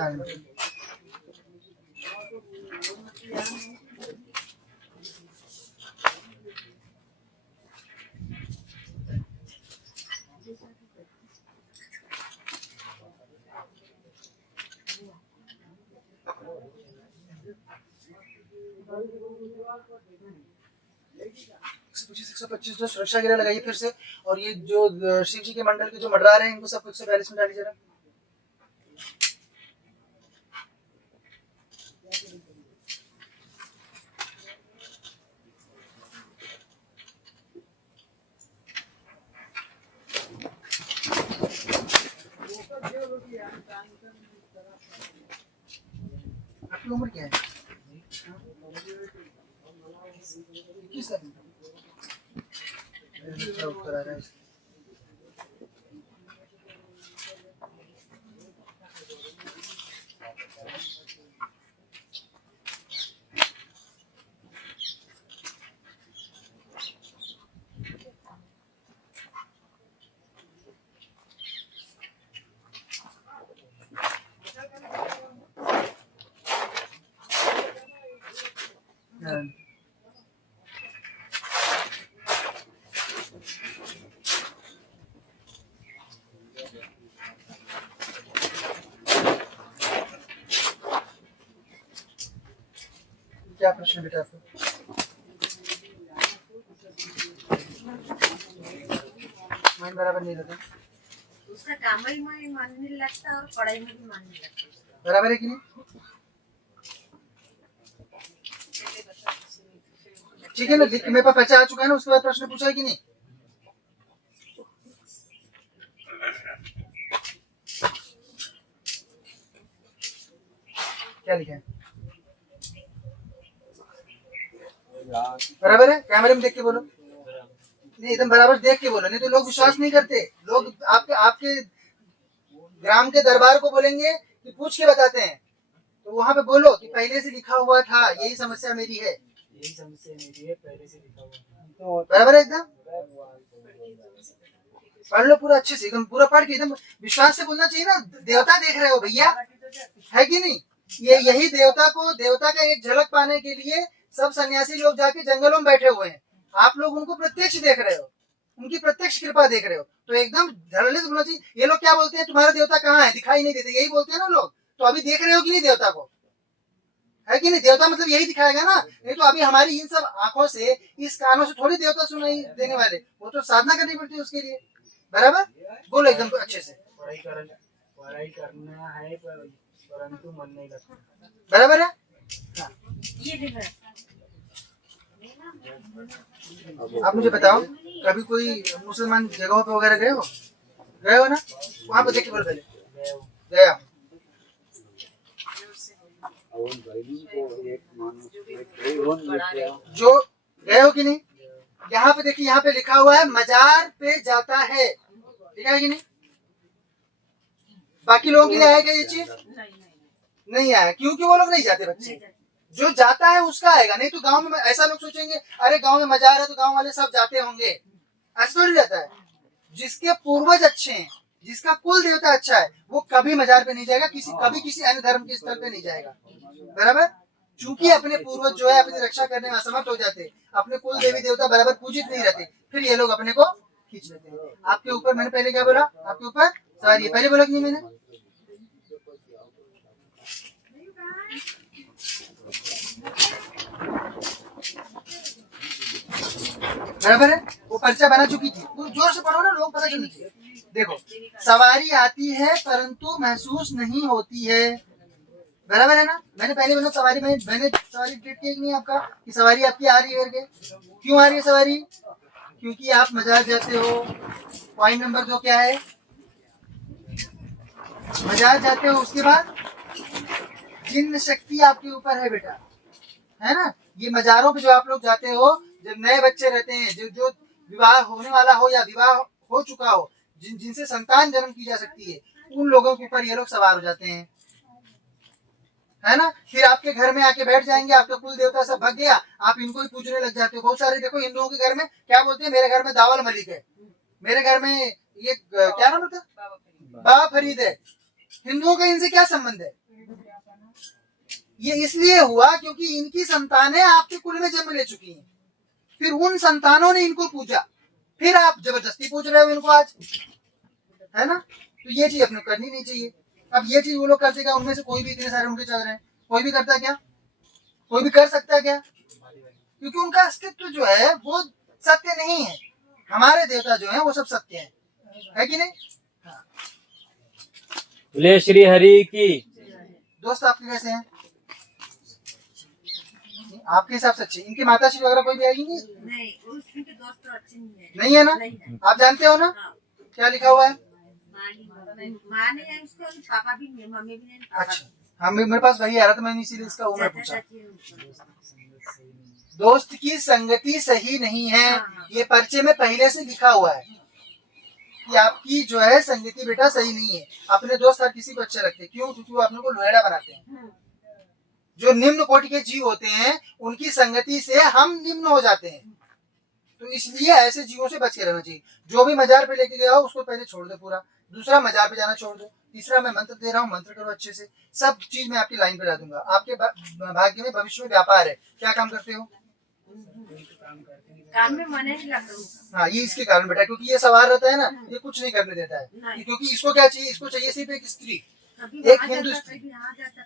हाँ। $125 तो सुरक्षा गिरा लगाइए फिर से। और ये जो शिव जी के मंडल के जो मडरार हैं इनको सबको 142 में डालिए जरा। आपकी उम्र क्या है? 21 है। उत्तर आ रहा है। क्या प्रश्न बेटा आपको? माइंड बराबर नहीं रहता, उसका काम ही में मन नहीं लगता और पढ़ाई में भी मन नहीं लगता। बराबर है कि नहीं? ठीक है ना, लिख मेरे पास पैसा आ चुका है ना, उसके बाद प्रश्न पूछा है कि नहीं? क्या लिखा है? बराबर है? कैमरे में देख के बोलो। नहीं, एकदम बराबर देख के बोलो, नहीं तो लोग विश्वास नहीं करते। लोग आपके आपके ग्राम के दरबार को बोलेंगे कि पूछ के बताते हैं, तो वहां पे बोलो कि पहले से लिखा हुआ था, यही समस्या मेरी है, यही समस्या मेरी है, पहले से लिखा हुआ था। बराबर है? एकदम पढ़ लो पूरा अच्छे से, एकदम पूरा पढ़ के एकदम विश्वास से बोलना चाहिए ना। देवता देख रहे हो भैया, है कि नहीं? ये यही देवता को, देवता का एक झलक पाने के लिए सब सन्यासी लोग जाके जंगलों में बैठे हुए हैं। आप लोग उनको प्रत्यक्ष देख रहे हो, उनकी प्रत्यक्ष कृपा देख रहे हो, तो एकदम धड़ल्ले से बोलना चाहिए। ये लोग क्या बोलते हैं, तुम्हारा देवता कहाँ है, दिखाई नहीं देते, यही बोलते हैं ना लोग। तो अभी देख रहे हो कि नहीं देवता को, है कि नहीं? देवता मतलब यही दिखाएगा ना, नहीं तो अभी हमारी इन सब आंखों से, इस कानों से थोड़ी देवता सुनाई देने वाले, वो तो साधना करनी पड़ती है उसके लिए। बराबर बोलो एकदम अच्छे से। पढ़ाई करना है परंतु मन नहीं लगता। बराबर है? हाँ। आप मुझे बताओ, कभी कोई मुसलमान जगहों पे वगैरह गए हो? गए हो ना? वहां पे देखिए, बोलो पहले गया। जो गए हो कि नहीं? यहाँ पे देखिए, यहाँ पे लिखा हुआ है मजार पे जाता है, लिखा है कि नहीं? बाकी लोगों के लिए आएगा ये चीज? नहीं आया। क्योंकि वो लोग नहीं जाते बच्चे, जो जाता है उसका आएगा। नहीं तो गांव में ऐसा लोग सोचेंगे, अरे गांव में मजार है तो गांव वाले सब जाते होंगे, ऐसा थोड़ी रहता है। जिसके पूर्वज अच्छे हैं, जिसका कुल देवता अच्छा है, वो कभी मजार पे नहीं जाएगा, कभी किसी अन्य धर्म के स्थल पे नहीं जाएगा। बराबर? चूंकि अपने पूर्वज जो है अपनी रक्षा करने में असमर्थ हो जाते, अपने कुल देवी देवता बराबर पूजित नहीं रहते, फिर ये लोग अपने को खींच लेते हैं। आपके ऊपर मैंने पहले क्या बोला, आपके ऊपर सवारी पहले बोला कि नहीं मैंने? बराबर है? वो पर्चा बना चुकी थी, तो जोर से पढ़ो ना, लोग पता चलनी चाहिए। देखो, सवारी आती है परंतु महसूस नहीं होती है। बराबर है ना? मैंने पहले बोला सवारी, मैंने सवारी ट्रीट किया कि नहीं आपका, कि सवारी आपकी आ रही है करके। क्यों आ रही है सवारी? क्योंकि आप मजार जाते हो। पॉइंट नंबर 2 क्या है? मजार जाते हो, उसके बाद जिन्न शक्ति आपके ऊपर है बेटा, है ना? ये मजारों पे जो आप लोग जाते हो, जब नए बच्चे रहते हैं, जो विवाह होने वाला हो या विवाह हो चुका हो, जिनसे संतान जन्म की जा सकती है, उन लोगों के ऊपर ये लोग सवार हो जाते हैं, है ना? फिर आपके घर में आके बैठ जाएंगे, आपका कुल देवता सब भग गया, आप इनको ही पूजने लग जाते हो। बहुत सारे देखो हिंदुओं के घर में क्या बोलते हैं, मेरे घर में दावल मलिक है, मेरे घर में ये क्या नाम होता है, बाबा फरीद है। हिंदुओं का इनसे क्या संबंध है? ये इसलिए हुआ क्योंकि इनकी संतानें आपके कुल में जन्म ले चुकी हैं, फिर उन संतानों ने इनको पूजा, फिर आप जबरदस्ती पूज रहे हो इनको आज, है ना। तो ये चीज अपने करनी नहीं चाहिए। अब ये चीज वो लोग करते क्या, उनमें से कोई भी, इतने सारे उनके चल रहे हैं, कोई भी करता क्या, कोई भी कर सकता क्या, क्योंकि उनका अस्तित्व जो है वो सत्य नहीं है। हमारे देवता जो है वो सब सत्य है कि नहीं। हाँ। बोले श्री हरि की। दोस्त आपके कैसे हैं, आपके हिसाब से अच्छे, इनकी माता श्री वगैरह कोई भी आएगी नहीं, नहीं, उनके दोस्त तो अच्छे नहीं नहीं है ना, नहीं है। आप जानते हो ना हाँ। क्या लिखा हुआ है। माँ नहीं है उसको, पापा भी नहीं, मम्मी भी नहीं, पापा अच्छा, हम मेरे पास वही आ रहा था, मैंने इसीलिए इसका उम्र चाचा पूछा। चाची उनको। दोस्त की संगति सही नहीं है, हाँ। ये पर्चे में पहले से लिखा हुआ है कि आपकी जो है संगति बेटा सही नहीं है। अपने दोस्त हर किसी को अच्छे लगते हैं, क्यों, क्योंकि वो अपने को लोहेड़ा बनाते हैं। जो निम्न कोटि के जीव होते हैं उनकी संगति से हम निम्न हो जाते हैं, तो इसलिए ऐसे जीवों से बच के रहना चाहिए। जो भी मजार पे लेके गया हो उसको पहले छोड़ दो पूरा, दूसरा मजार पे जाना छोड़ दो, तीसरा मैं मंत्र दे रहा हूँ, मंत्र करो अच्छे से, सब चीज मैं आपकी लाइन पे ला दूंगा। आपके भाग्य में भविष्य में व्यापार है। क्या काम करते हो, काम में मन नहीं लगता उनका। हाँ, ये इसके कारण बेटा, क्योंकि ये सवार रहता है ना, ये कुछ नहीं करने देता है, नहीं। क्योंकि इसको क्या चाहिए, इसको चाहिए सिर्फ एक स्त्री, कभी एक वहाँ हिंदू जाता, स्त्री, कभी यहाँ जाता,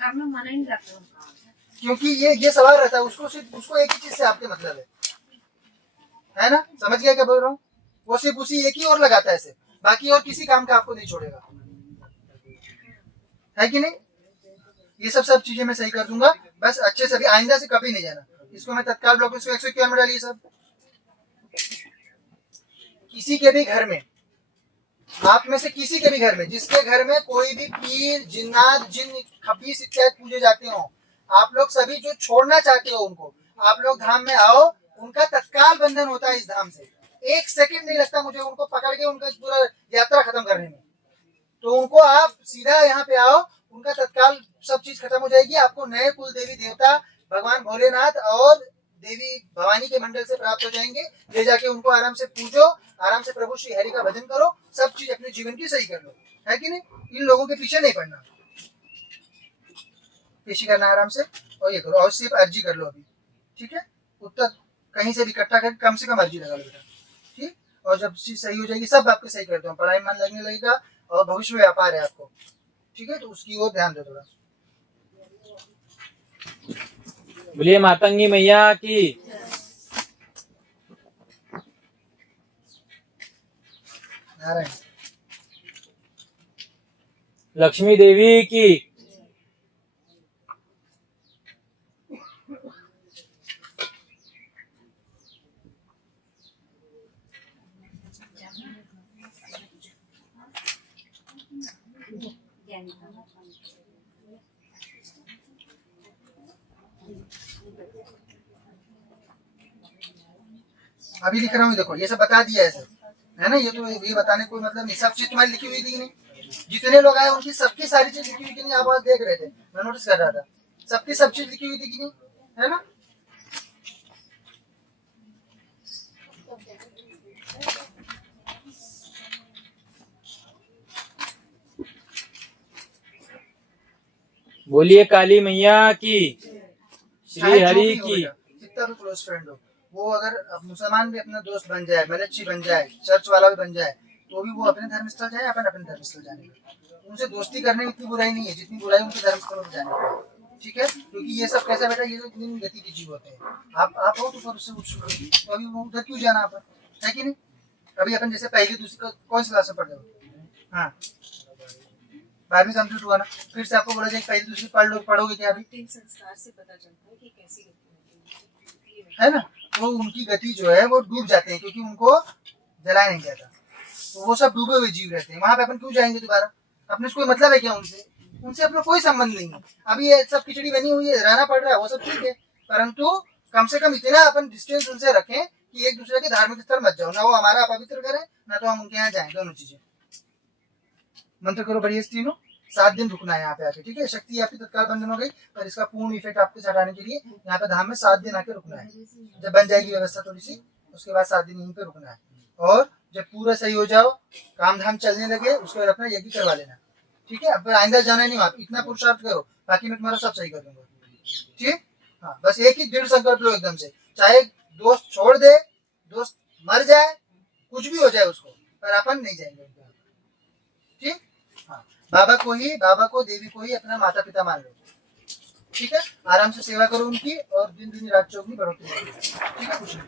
काम में मन ही नहीं लगता उनका। क्योंकि ये सवार रहता है, उसको सिर्फ, उसको एक ही चीज से आपके मतलब है ना, समझ गया क्या बोल रहा हूँ। वो सिर्फ उसी एक ही और लगाता है सिर्फ, बाकी और किसी काम का आपको नहीं छोड़ेगा, है कि नहीं। ये सब चीजें मैं सही कर दूंगा, बस अच्छे से, आइंदा से कभी नहीं जाना। इसको मैं तत्काल ब्लॉक, इसको 151 में डालिए सब। किसी के भी घर में, आप में से किसी के भी घर में, जिसके घर में कोई भी पीर, जिन्नात, जिन, खबीस इत्यादि पूजे जाते हो, आप लोग सभी जो छोड़ना चाहते हो उनको, आप लोग धाम में आओ, उनका तत्काल बंधन होता है इस धाम से। 1 सेकंड नहीं लगता मुझे उनको पकड़ के उनका पूरा यात्रा खत्म करने में। तो उनको आप सीधा यहाँ पे आओ, उनका तत्काल सब चीज खत्म हो जाएगी। आपको नए कुल देवी देवता भगवान भोलेनाथ और देवी भवानी के मंडल से प्राप्त हो जाएंगे। ले जाके उनको आराम से पूजो, आराम से प्रभु श्री हरि का भजन करो, सब चीज अपने जीवन की सही कर लो, है कि नहीं। इन लोगों के पीछे नहीं पड़ना, पेशी करना आराम से, और ये करो, और सिर्फ अर्जी कर लो अभी, ठीक है। उत्तर कहीं से भी इकट्ठा कर, कम से कम अर्जी लगा लो बेटा, ठीक। और जब चीज सही हो जाएगी, सब आपके सही करते हो, पढ़ाई मन लगने लगेगा और भविष्य में व्यापार है आपको, ठीक है। तो उसकी ओर ध्यान दो थोड़ा। बोलिए मातंगी मैया की। नारायण। लक्ष्मी देवी की। अभी लिख रहा हूँ, देखो ये सब बता दिया है सब, है ना। ये तो ये बताने कोई मतलब नहीं, सब चीज तुम्हारी लिखी हुई थी कि नहीं। जितने लोग आए उनकी सबकी सारी चीज लिखी हुई थी कि नहीं, आप आज देख रहे थे, मैं नोटिस कर रहा था, सबकी सब चीज लिखी हुई थी कि नहीं, है ना। बोलिए काली मैया की। श्री चाहे जो हरि भी हो की। बेटा, जितना भी क्लोज फ्रेंड हो, वो अगर मुसलमान भी अपना दोस्त बन जाए, मलच्छी बन जाए, चर्च वाला भी बन जाए, तो भी वो अपने धर्मस्थल जाए, अपन अपने धर्मस्थल जाने का। उनसे दोस्ती करने में इतनी बुराई नहीं है जितनी बुराई उनके धर्मस्थल में जाने की, ठीक है। क्योंकि ये सब कैसा बेटा, ये तो निम्न गति के जीव होते हैं। आप हो तो उससे उठ, तो अभी वो उधर क्यों जाना अपन, है कि नहीं। अभी अपन जैसे पहली दूसरी कौन सी क्लास में पढ़ रहे हो, हाँ 12वीं कंप्लीट हुआ ना, फिर से आपको बोला जाए पहली दूसरी पढ़ लो, पढ़ोगे क्या अभी, तीन संस्कार से पता चलता है कि कैसी गति है ना। वो उनकी गति जो है वो डूब जाते हैं, क्योंकि उनको जलाया नहीं जाता, तो वो सब डूबे हुए जीव रहते हैं। वहां पे अपन क्यों जाएंगे दोबारा, अपने से कोई मतलब है क्या उनसे, उनसे अपना कोई संबंध नहीं है। अभी ये सब खिचड़ी बनी हुई है, रहना पड़ रहा है, वो सब ठीक है, परंतु कम से कम इतना अपन डिस्टेंस उनसे रखें कि एक दूसरे के धार्मिक स्थल मत जाओ, ना वो हमारा अपवित्र करे, ना तो हम उनके यहाँ जाए, दोनों चीजें। मंत्र करो बढ़िया तीनों, 7 दिन रुकना है यहाँ पे आके, ठीक है। शक्ति आपकी तत्काल बंधन हो गई, पर इसका पूर्ण इफेक्ट आपको हटाने के लिए यहाँ पे धाम में 7 दिन आके रुकना है। जब बन जाएगी व्यवस्था थोड़ी सी, उसके बाद 7 दिन यहीं पे रुकना है। और जब पूरा सही हो जाओ, काम धाम चलने लगे, उसके बाद अपना यज्ञ करवा लेना, ठीक है, अब आइंदा जाना नहीं वहां पे, इतना पुरुषार्थ करो, बाकी मैं तुम्हारा सब सही कर दूंगा। ठीक, हाँ, बस एक ही दृढ़ संकल्प लो एकदम से, चाहे दोस्त छोड़ दे, दोस्त मर जाए, कुछ भी हो जाए उसको, पर अपन नहीं जाएंगे उनके यहाँ। ठीक, हाँ, बाबा को देवी को ही अपना माता पिता मान लो। ठीक है, आराम से सेवा करो उनकी, और दिन दिन रात चौगनी बढ़ोतरी करो। ठीक है, कुछ नहीं।